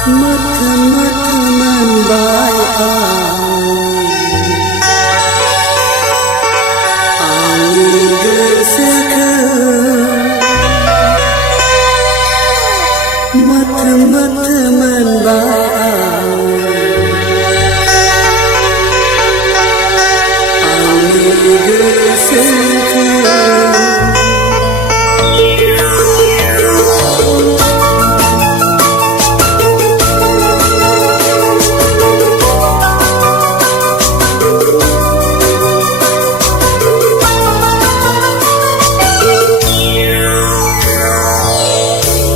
Teman-teman baik angin geseka teman-teman baik angin geseka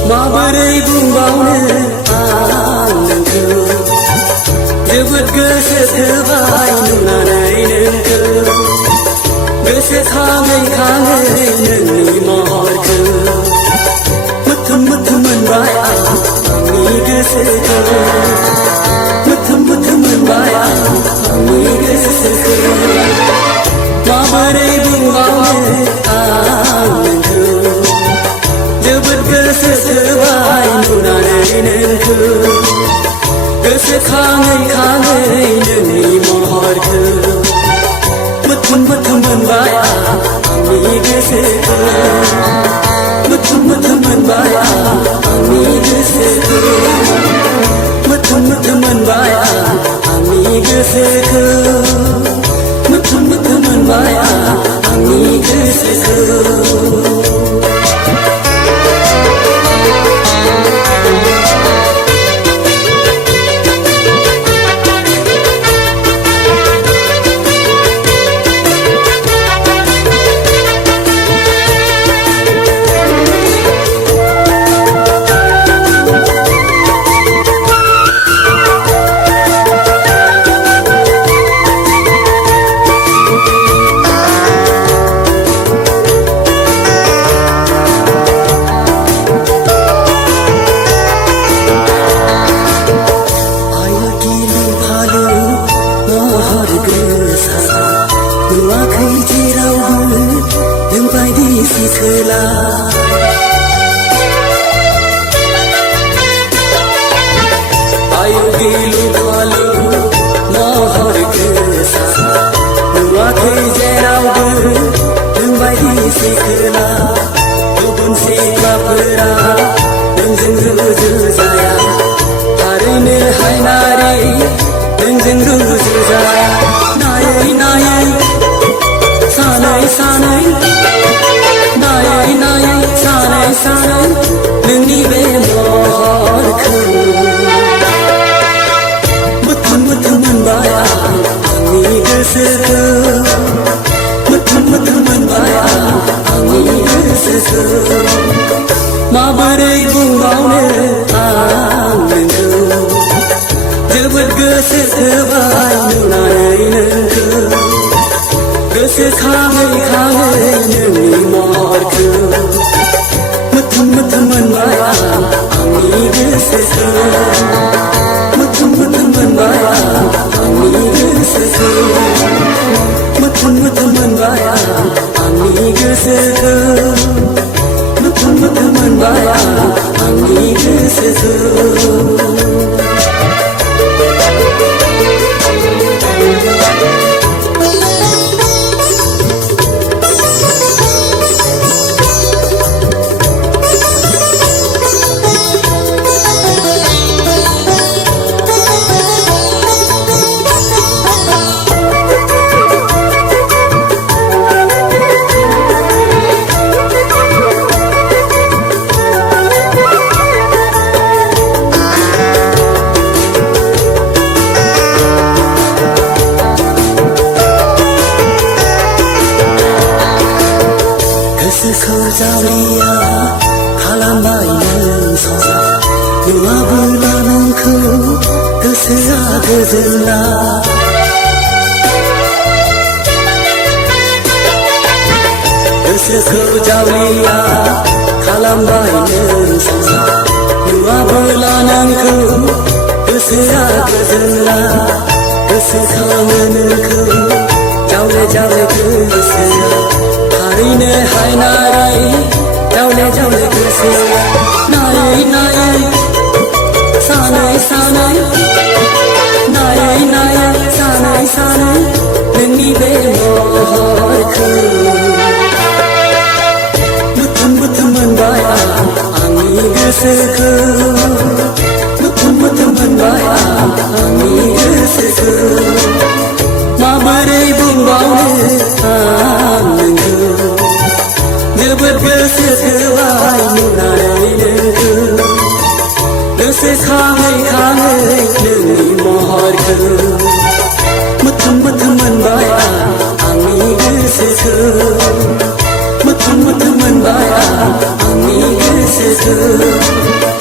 Mabarai bumbaunya nengku Jebut gesetebai nunanai nengku Geset kangai nengni mahorku Teman-teman baik ami geseka Teman-teman baik ami geseka Mabarai bumbaunya nengku Jebut gesetebai nunanai nengku Geset kangai nengni mahorku Teman-teman baik ami geseka Teman-teman baik ami geseka Teman-teman baik ami geseka Teman-teman baik ami geseka Ayo gilu kalu mahar kesa Dua kejerau Lembai di sikela Tubun sila pera Dengjeng ruju jaya Hari ne hai nari Dengjeng ruju jaya Nayai nayai Sanai sanai Nayai nayai Sanai sanai Nengni be mahorku Teman-teman baik ami geseka Teman-teman baik ami geseka Mabarai bumbaunya nengku Jebut gesetebai nunanai nengku Geset kangai nengni mahorku Teman-teman baik ami geseka Teman-teman baik ami geseka Teman-teman baik ami geseka Teman-teman baik ami geseka Saulia kalambai nengso Dua bulan engkau kesera gezela Kesekau jaulia kalambai nengso Dua bulan engkau kesera gezela Kesekangan engkau jauh-jauh kesera Hari ne hai narai Jaule jaule kese Nai nai Sanai गोसोखौ मोथोम मोथोम मोनबाय आंनि गोसोखौ माबोरै बुंबावनो आं नोंखौ जोबोद गोसोथोबाय नुनानै नोंखौ गोसोखाङै खाङै नोंनि महरखौ मोथोम मोथोम मोनबाय आंनि गोसोखौ मोथोम मोथोम मोनबाय आंनि गोसोखौ